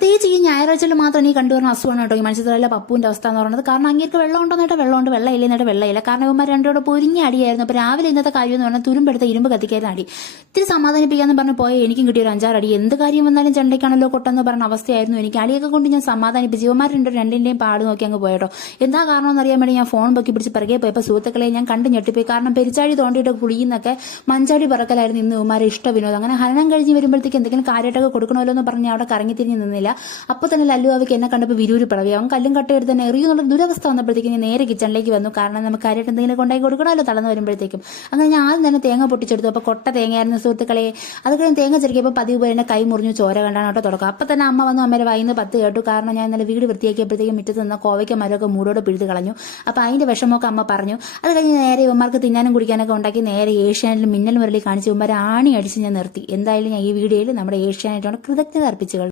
പ്രത്യേകിച്ച് ഈ ഞായറാഴ്ചയിൽ മാത്രം നീ കണ്ടുവരുന്ന അസുഖമാണ് കേട്ടോ ഈ മത്സ്യത്തൊഴിലാളിലെ പപ്പുവിന്റെ അവസ്ഥ എന്ന് പറയുന്നത്. കാരണം അങ്ങേർക്ക് വെള്ളം ഉണ്ടോന്നിട്ട് വെള്ളമുണ്ട്, വെള്ളമില്ല എന്നിട്ട് വെള്ളമില്ല. കാരണം ഇവന്മാർ രണ്ടോടെ പൊരിഞ്ഞ അടിയായിരുന്നു. അപ്പൊ രാവിലെ ഇന്നത്തെ കാര്യം എന്ന് പറഞ്ഞാൽ തുരുമ്പെടുത്ത ഇരുമ്പ് കത്തിക്കായിരുന്നു അടി. ഇത്തിരി സമാധാനിപ്പിക്കാന്ന് പറഞ്ഞ് പോയ എനിക്കും കിട്ടിയ ഒരു 5-6 അടി. എന്ത് കാര്യം വന്നാലും ചണ്ടയ്ക്കാണല്ലോ കൊട്ടെന്ന് പറഞ്ഞ അവസ്ഥയായിരുന്നു എനിക്ക്. അടിയൊക്കെ കൊണ്ട് ഞാൻ സമാധാനിപ്പിച്ചു. ഇവന്മാർ രണ്ടിന്റെയും പാട് നോക്കി അങ്ങ് പോയട്ടോ. എന്താ കാരണം എന്ന് അറിയാൻ വേണ്ടി ഞാൻ ഫോൺ പൊക്കി പിടിച്ച് പിറകെ പോയപ്പോൾ സുഹൃത്തുക്കളെ ഞാൻ കണ്ടു ഞെട്ടിപ്പോയി. കാരണം പെരിച്ചാഴി തോണ്ടിയിട്ട് കുടിയുന്നൊക്കെ മഞ്ചാടി പറക്കലായിരുന്നു ഇന്ന് ഇവന്മാരെ ഇഷ്ട വിനോദം. അങ്ങനെ ഹരണം കഴിഞ്ഞ് വരുമ്പോഴത്തേക്ക് എന്തെങ്കിലും കാര്യമായിട്ടൊക്കെ കൊടുക്കണമല്ലോ എന്ന് പറഞ്ഞ് അവിടെ കറങ്ങി തിരിഞ്ഞ് നിന്നില്ല. അപ്പൊ തന്നെ ലല്ലു അവയ്ക്ക് എന്നെ കണ്ടപ്പോൾ വിരൂര് പിളവി. അവൻ കല്ലും കട്ടയെടുത്ത് തന്നെ എറിയുന്നുള്ള ദുരവസ്ഥ വന്നപ്പോഴത്തേക്ക് ഞാൻ നേരെ കിച്ചണിലേക്ക് വന്നു. കാരണം നമുക്ക് കാര്യമായിട്ട് എന്തെങ്കിലും കൊണ്ടായി കൊടുക്കണമല്ലോ തളർന്ന് വരുമ്പോഴത്തേക്കും. അങ്ങനെ ഞാൻ ആദ്യം തന്നെ തേങ്ങ പൊട്ടിച്ചെടുത്തു. അപ്പൊ കൊട്ട തേങ്ങയായിരുന്നു സുഹൃത്തുക്കളെ. അത് കഴിഞ്ഞ് തേങ്ങ ചെറുക്കിയപ്പോൾ പതിവ് പോലെ എന്നെ കൈ മുറിഞ്ഞു ചോര കണ്ടാണ് കേട്ടോ തുടക്കം. അപ്പൊ തന്നെ അമ്മ വന്നു അമ്മയുടെ വായിന്ന് 10 കേട്ടു. കാരണം ഞാൻ ഇന്നലെ വീട് വൃത്തിയാക്കിയപ്പോഴത്തേക്കും മുറ്റത്ത് നിന്ന കോവയ്ക്ക മരമൊക്കെ മൂടോടെ പിഴുത് കളഞ്ഞു. അപ്പൊ അതിന്റെ വിഷമമൊക്കെ അമ്മ പറഞ്ഞു. അത് കഴിഞ്ഞ് നേരെ ഇവന്മാർക്ക് തിന്നാനും കുടിക്കാനൊക്കെ ഉണ്ടാക്കി നേരെ ഏഷ്യാനെറ്റിൽ മിന്നൽ മുരളി കാണിച്ച് ഇവന്മാരെ ആണി അടിച്ച് ഞാൻ നിർത്തി. എന്തായാലും ഞാൻ ഈ വീഡിയോയിൽ നമ്മുടെ ഏഷ്യാനെറ്റിനോട് കൃതജ്ഞത അർപ്പിച്ചുകൾ.